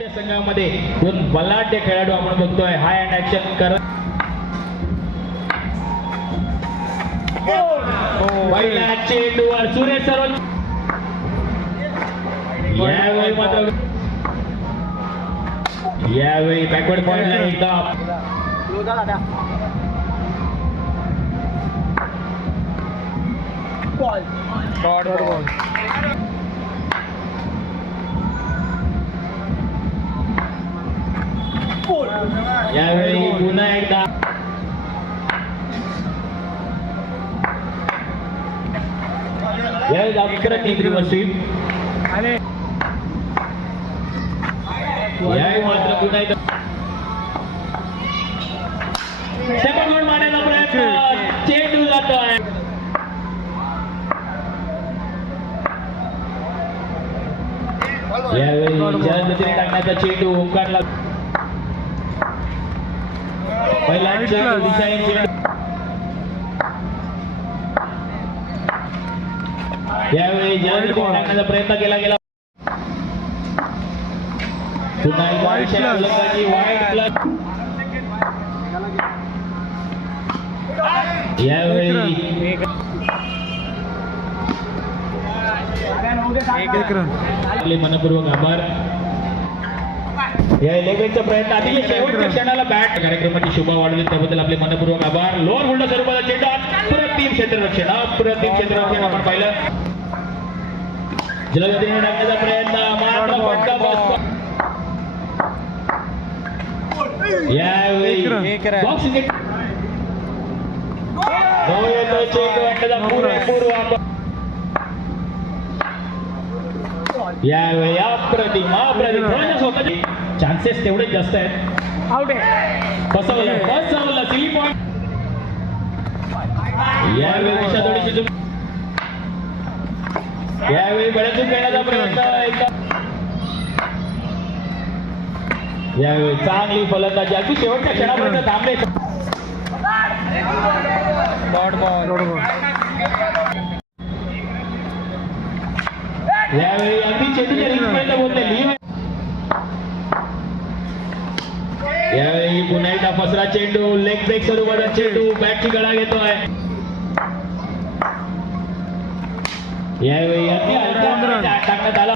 बलाढ्य संघामध्ये दोन बलाढ्य खेळाडू आपण बघतोय. हाय अँड ऍक्शन करत चेंडूवर सुरेश सर्व यावेळी मात्र यावेळी बॅकवर्ड पॉइंटला एकदा यावेळी पुन्हा एकदा यावेळी अकरा टीम रिवर्सिंग यावेळी मात्र पुन्हा एकदा सेकंड गोल मारण्याचा प्रयत्न. चेंडू जातोय. यावेळी टाकण्याचा चेंडू ओंकारला. दिशाहीन चेंडू यावेळी टाकण्याचा प्रयत्न केला गेला. पुन्हा वाईट प्लस यावेळी आपले मनपूर्वक आभार. या इलेव्हनचा प्रयत्न. अतिशय शेवटच्या क्षणाला बॅट कार्यक्रमाची शोभा वाढवली त्याबद्दल आपले मनपूर्वक आभार. लोअर होल्डर स्वरूपाचा चेंडू अप्रतिम क्षेत्ररक्षण अप्रतिम क्षेत्ररक्षण आपण पाहिलं. जलगतीने टाकण्याचा प्रयत्न. मात्र फटका बसतो यावेळी वापर. यावेळी अप्रतिम अप्रतिम. चान्सेस तेवढेच जास्त आहेत. आउट आहे. फसवलं फसवलं थ्री पॉईंट यावेळी दिशा यावेळी बऱ्याच घेण्याचा प्रयत्न यावेळी चांगली फलंदाजी. अगदी शेवटच्या क्षणापर्यंत थांबले. डॉट बॉल यावेळी अगदी चेंडूच्या रिंगपर्यंत बोलते लिहिलं एकदा फसरा चेंडू लेग ब्रेक स्वरूपाचा चेंडू बॅटची गळा घेतोय. यावेळी टाकण्यात आला.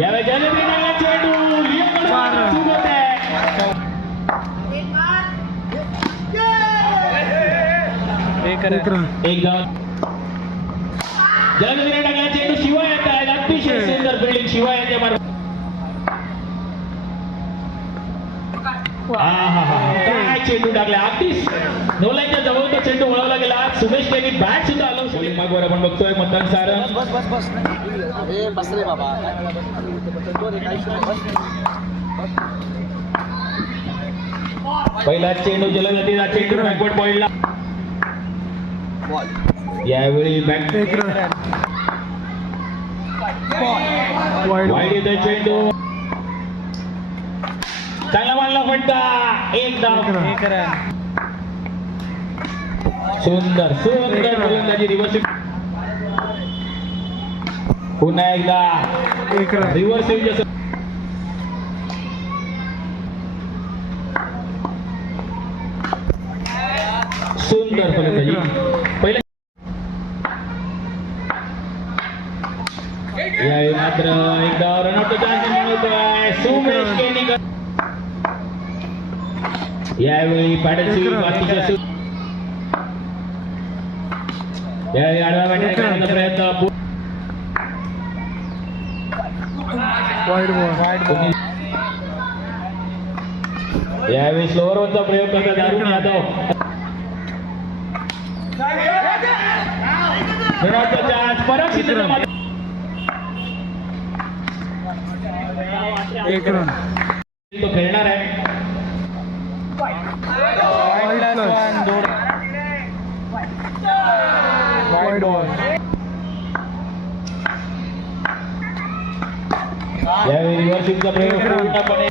यावेळी चेंडू होते एक रन एक धाव टाकला चेंडू शिवाय येत आहेत अतिशय सुंदर फिल्डिंग शिवाय येते मार्ग. काय चेंडू टाकला अगदी नोलाईच्या जवळ तो चेंडू वळवला गेला. सुमेश त्यांनी बॅट सुद्धा आलो मागवर आपण बघतोय मतदान सारण बस बस बस ए बस रे बाबा. पहिला चेंडू जलगतीचा चेंडू बॅकवर्ड पॉइंटला यावेळी बॅक वाईट येतोय चेंडू. चांगला मारला फटका एक धाव सुंदर सुंदर गोलंदाजी रिव्हर्स पुन्हा एकदा. रिव्हर्स सुंदर फलंदाजी यावेळी मात्र एकदा रनआउट चान्स मिळवतोय सुमेश केनीकर यावेळी पॅडलची बाकीच्या यावेळी आडवा बॅटिंग करण्याचा प्रयत्न. यावेळी स्लोअरवरचा प्रयोग करतात अरुण यादव. चान्स परत सिद्धेचा मात्र- एक रन तो खेळणार आहे. यावेळी रिव्हर्सिंगचा प्रयोग पूर्णपणे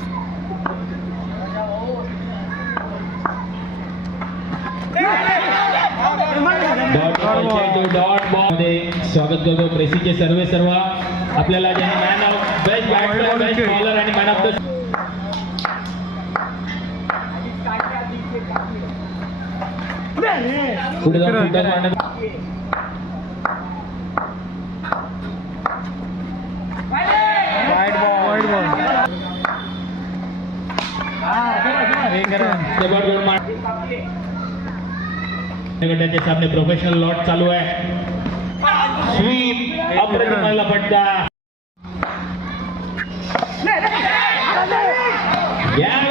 स्वागत करतो प्रेसीचे सर्वे सर्व आपल्याला ज्यांनी man of best batter best bowler आणि मॅन ऑफ द पुढे जाऊन गटाचे सामने प्रोफेशनल लॉट चालू आहे. स्वीप अप्रतिमाला पडता या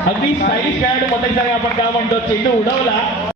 अगदी स्टाईलिश खेळाडू मतदारसंघ आपण का म्हणतो चेंडू उडवला